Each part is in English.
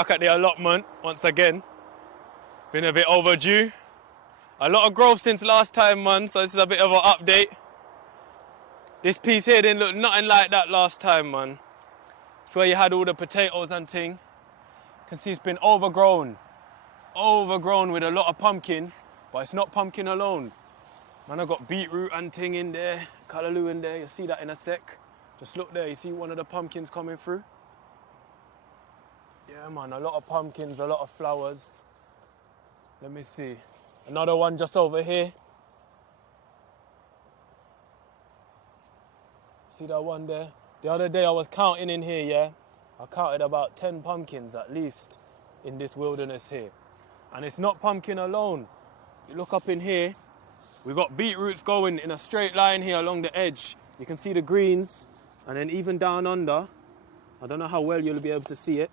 Back at the allotment once again. Been a bit overdue. A lot of growth since last time, man, so this is a bit of an update. This piece here didn't look nothing like that last time, man. It's where you had all the potatoes and thing. You can see it's been overgrown. Overgrown with a lot of pumpkin, but it's not pumpkin alone. Man, I got beetroot and thing in there, callaloo in there. You'll see that in a sec. Just look there, you see one of the pumpkins coming through? Yeah, man, a lot of pumpkins, a lot of flowers. Let me see. Another one just over here. See that one there? The other day I was counting in here, yeah? I counted about 10 pumpkins at least in this wilderness here. And it's not pumpkin alone. You look up in here, we've got beetroots going in a straight line here along the edge. You can see the greens, and then even down under, I don't know how well you'll be able to see it.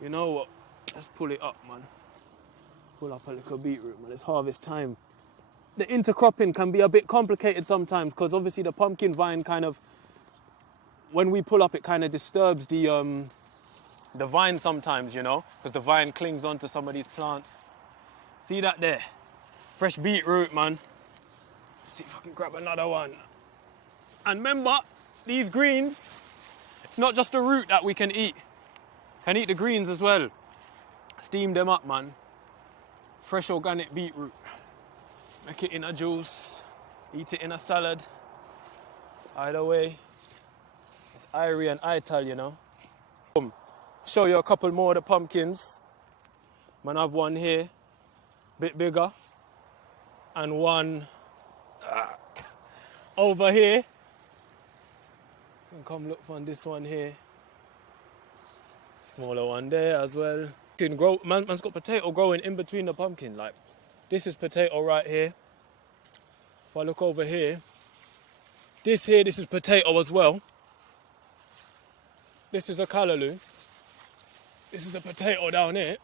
You know what? Let's pull it up, man. Pull up a little beetroot, man. It's harvest time. The intercropping can be a bit complicated sometimes because obviously the pumpkin vine kind of, when we pull up, it kind of disturbs the vine sometimes, you know, because the vine clings onto some of these plants. See that there? Fresh beetroot, man. Let's see if I can grab another one. And remember, these greens, it's not just the root that we can eat. Can eat the greens as well. Steam them up, man. Fresh organic beetroot. Make it in a juice. Eat it in a salad. Either way, it's Irie and Ital, you know. Show you a couple more of the pumpkins. Man, I have one here, bit bigger, and one over here. You can come look for this one here. Smaller one there as well. Can grow. Man's got potato growing in between the pumpkin. Like, this is potato right here. If I look over here, this is potato as well. This is a callaloo. This is a potato down here.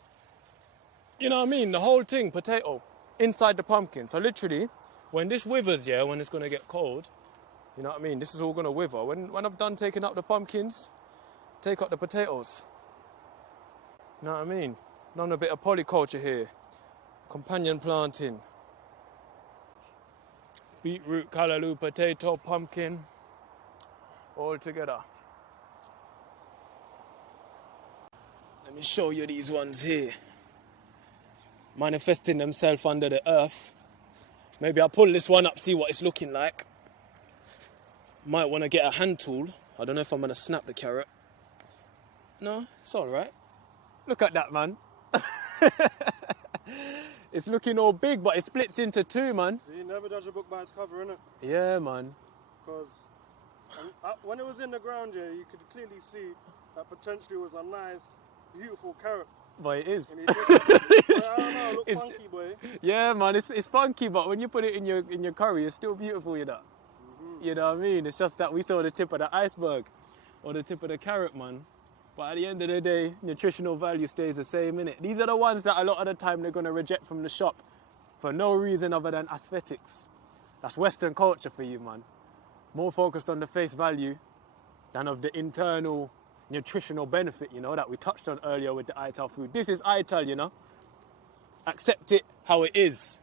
You know what I mean? The whole thing, potato, inside the pumpkin. So literally, when this withers, yeah, when it's going to get cold, you know what I mean? This is all going to wither. When I've done taking up the pumpkins, take up the potatoes. You know what I mean? Done a bit of polyculture here. Companion planting. Beetroot, callaloo, potato, pumpkin, all together. Let me show you these ones here. Manifesting themselves under the earth. Maybe I'll pull this one up, see what it's looking like. Might want to get a hand tool. I don't know if I'm going to snap the carrot. No, it's all right. Look at that, man. It's looking all big, but it splits into two, man. See, you never judge a book by its cover, innit? Yeah, man. Because when it was in the ground, yeah, you could clearly see that potentially was a nice, beautiful carrot. But it is. And it just, I don't know, look funky, boy. Yeah, man, it's funky, but when you put it in your curry, it's still beautiful, you know. Mm-hmm. You know what I mean? It's just that we saw the tip of the iceberg, or the tip of the carrot, man. But at the end of the day, nutritional value stays the same, innit? These are the ones that a lot of the time they're going to reject from the shop for no reason other than aesthetics. That's Western culture for you, man. More focused on the face value than of the internal nutritional benefit, you know, that we touched on earlier with the Ital food. This is Ital, you know. Accept it how it is.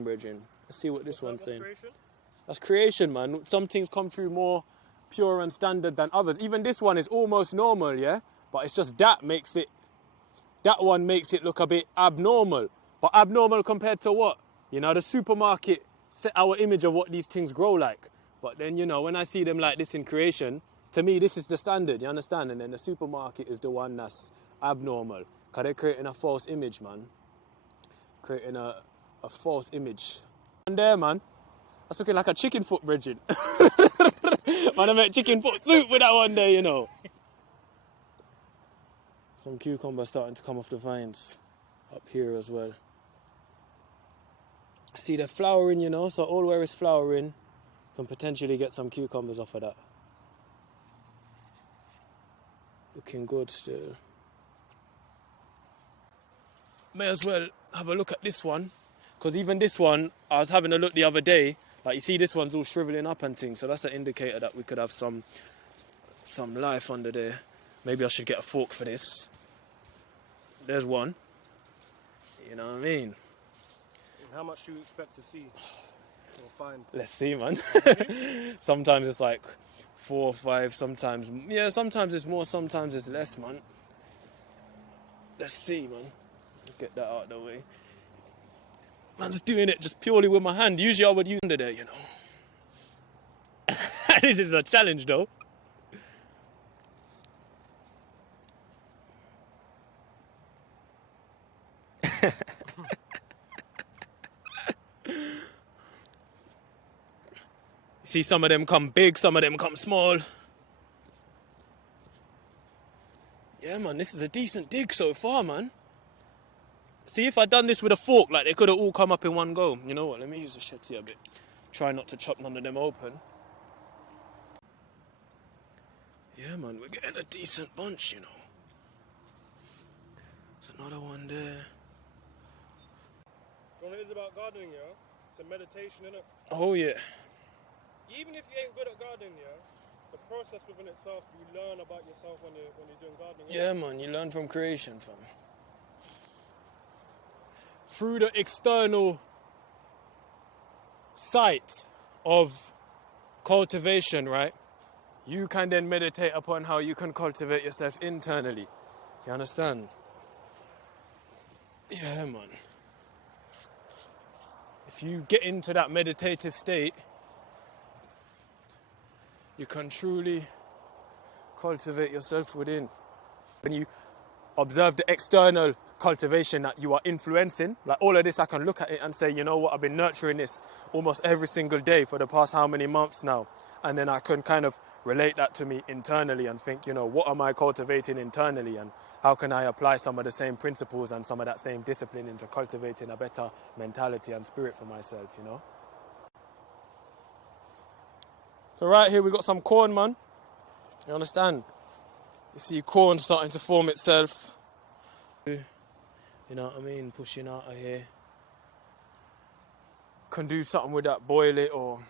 Bridging. Let's see what this one's saying. Creation? That's creation, man. Some things come through more pure and standard than others. Even this one is almost normal, yeah? But it's just that one makes it look a bit abnormal. But abnormal compared to what? You know, the supermarket set our image of what these things grow like. But then, you know, when I see them like this in creation, to me, this is the standard, you understand? And then the supermarket is the one that's abnormal. Because they're creating a false image, man. Creating a false image. And there, man, that's looking like a chicken foot, Bridget. Man, I made chicken foot soup with that one day, you know. Some cucumbers starting to come off the vines up here as well. See, they're flowering, you know, so all where it's flowering, can potentially get some cucumbers off of that. Looking good still. May as well have a look at this one, because even this one, I was having a look the other day. Like, you see, this one's all shriveling up and things, so that's an indicator that we could have some life under there. Maybe I should get a fork for this. There's one. You know what I mean? And how much do you expect to see or find? Let's see, man. Sometimes it's like 4 or 5, sometimes it's more, sometimes it's less, man. Let's see, man. Let's get that out of the way. Man's doing it just purely with my hand. Usually I would use under there, you know. This is a challenge, though. See, some of them come big, some of them come small. Yeah, man, this is a decent dig so far, man. See, if I'd done this with a fork, like, they could have all come up in one go. You know what, let me use the shetty a bit. Try not to chop none of them open. Yeah, man, we're getting a decent bunch, you know. There's another one there. You know what it is about gardening, yeah? It's a meditation, innit? Oh, yeah. Even if you ain't good at gardening, yeah, the process within itself, you learn about yourself when you're doing gardening. Yeah, man, you learn from creation, fam. Through the external sight of cultivation, right? You can then meditate upon how you can cultivate yourself internally. You understand? Yeah, man. If you get into that meditative state, you can truly cultivate yourself within. When you observe the external cultivation that you are influencing, like all of this, I can look at it and say, you know what, I've been nurturing this almost every single day for the past how many months now. And then I can kind of relate that to me internally and think, you know, what am I cultivating internally and how can I apply some of the same principles and some of that same discipline into cultivating a better mentality and spirit for myself, you know? So right here we got some corn, man. You understand? You see corn starting to form itself. You know what I mean? Pushing out of here. Can do something with that, boil it or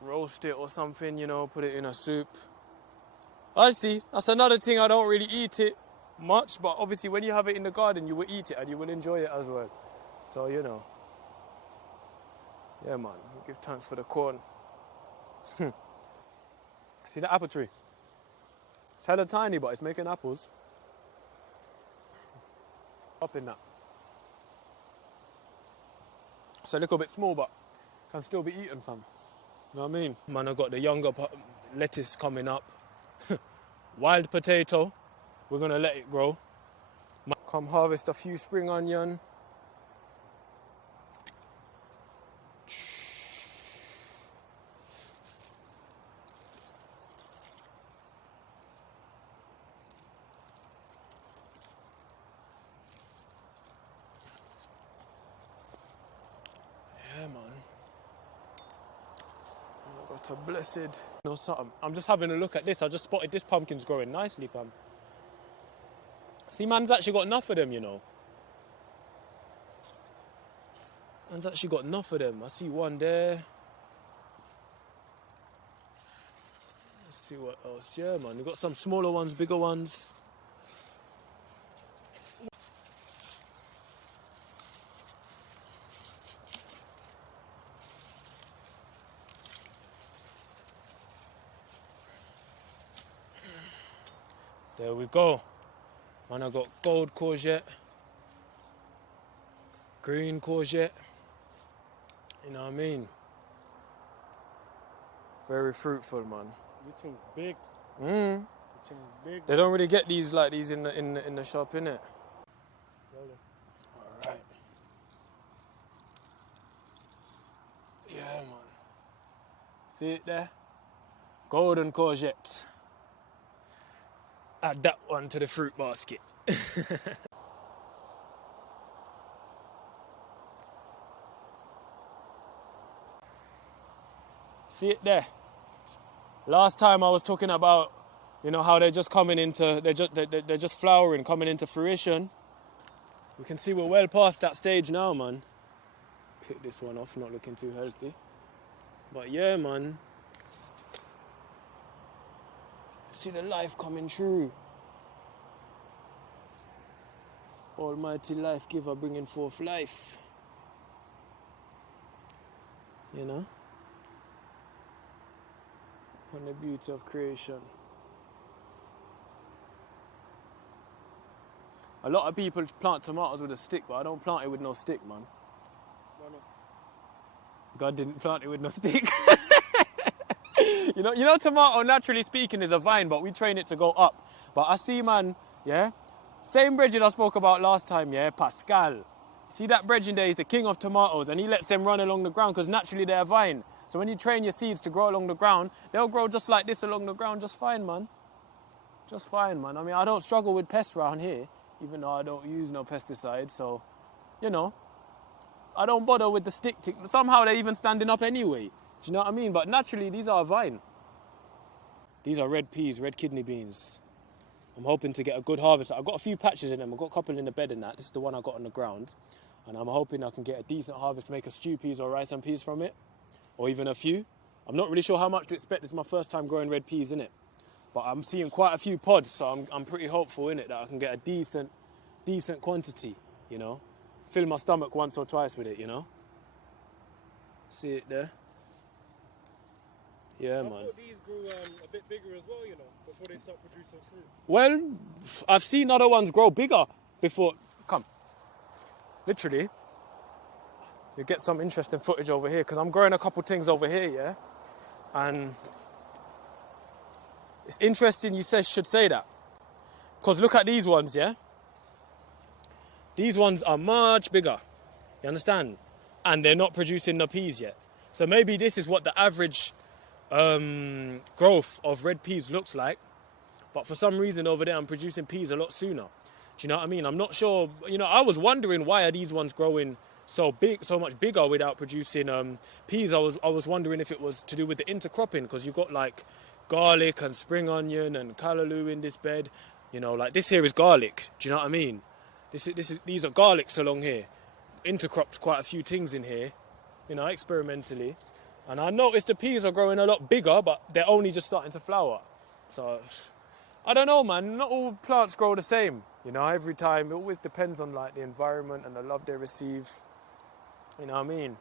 roast it or something, you know, put it in a soup. I see, that's another thing, I don't really eat it much, but obviously when you have it in the garden, you will eat it and you will enjoy it as well. So, you know. Yeah, man, we give thanks for the corn. See the apple tree? It's hella tiny, but it's making apples. Up in that. It's a little bit small, but can still be eaten, fam. You know what I mean? Man, I got the younger lettuce coming up. Wild potato. We're gonna let it grow. Come harvest a few spring onion. Yeah, man. I got a blessed, no something. I'm just having a look at this. I just spotted this pumpkin's growing nicely, fam. See, man's actually got enough of them, you know. Man's actually got enough of them. I see one there. Let's see what else. Yeah, man. We've got some smaller ones, bigger ones. There we go. Man, I got gold courgette, green courgette. You know what I mean? Very fruitful, man. This thing's big. Mm. This thing's big. They don't really get these like these in the shop, innit? All right. Yeah, man. See it there? Golden courgette. Add that one to the fruit basket. See it there? Last time I was talking about, you know, how they're just coming into, they're just flowering, coming into fruition. We can see we're well past that stage now, man. Pick this one off, not looking too healthy. But yeah, man. See the life coming true. Almighty life giver bringing forth life. You know? Upon the beauty of creation. A lot of people plant tomatoes with a stick, but I don't plant it with no stick, man. Why not? God didn't plant it with no stick. You know, tomato, naturally speaking, is a vine, but we train it to go up. But I see, man, yeah, same brethren I spoke about last time, yeah, Pascal. See that brethren there is the king of tomatoes, and he lets them run along the ground because naturally they're a vine. So when you train your seeds to grow along the ground, they'll grow just like this along the ground, just fine, man. Just fine, man. I mean, I don't struggle with pests around here, even though I don't use no pesticides. So, you know, I don't bother with the stick. Somehow they're even standing up anyway. Do you know what I mean? But naturally, these are a vine. These are red peas, red kidney beans. I'm hoping to get a good harvest. I've got a few patches in them. I've got a couple in the bed and that. This is the one I got on the ground. And I'm hoping I can get a decent harvest, make a stew peas or rice and peas from it. Or even a few. I'm not really sure how much to expect. This is my first time growing red peas, innit? But I'm seeing quite a few pods, so I'm pretty hopeful, innit, that I can get a decent quantity, you know? Fill my stomach once or twice with it, you know? See it there? Yeah, man. I thought these grew a bit bigger as well, you know, before they start producing fruit. Well, I've seen other ones grow bigger before. Come. Literally. You get some interesting footage over here, because I'm growing a couple things over here, yeah? And it's interesting you should say that. Because look at these ones, yeah? These ones are much bigger. You understand? And they're not producing the peas yet. So maybe this is what the average growth of red peas looks like. But for some reason over there, I'm producing peas a lot sooner. Do you know what I mean? I'm not sure. You know, I was wondering why are these ones growing so big, so much bigger without producing peas. I was wondering if it was to do with the intercropping, because you've got like garlic and spring onion and callaloo in this bed. You know, like this here is garlic. Do you know what I mean? These are garlics along here. Intercropped quite a few things in here, you know, experimentally. And I noticed the peas are growing a lot bigger, but they're only just starting to flower. So, I don't know, man. Not all plants grow the same. You know, every time. It always depends on, like, the environment and the love they receive. You know what I mean?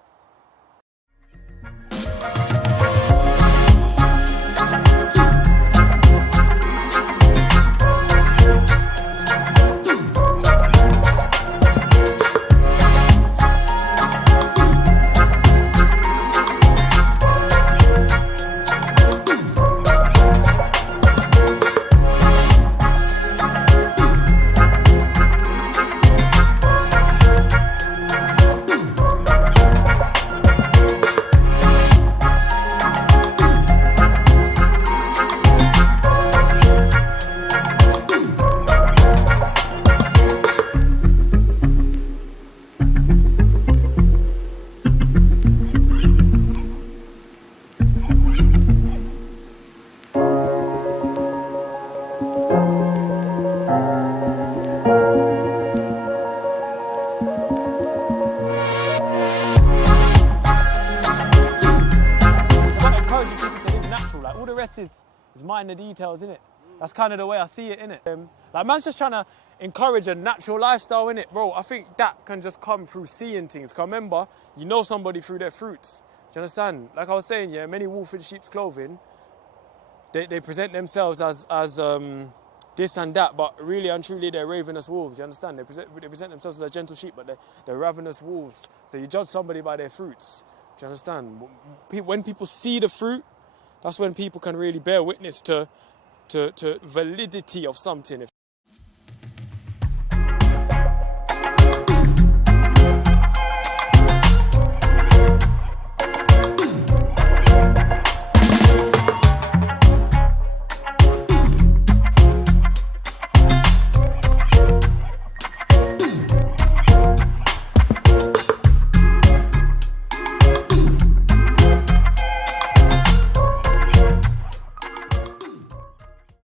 Is minor details, innit? That's kind of the way I see it, innit? Like, man's just trying to encourage a natural lifestyle, innit, bro? I think that can just come through seeing things. Cause remember, you know somebody through their fruits. Do you understand? Like I was saying, yeah, many wolf in sheep's clothing, they present themselves as this and that, but really and truly they're ravenous wolves. You understand? They present themselves as a gentle sheep, but they're ravenous wolves. So you judge somebody by their fruits. Do you understand? When people see the fruit, that's when people can really bear witness to validity of something.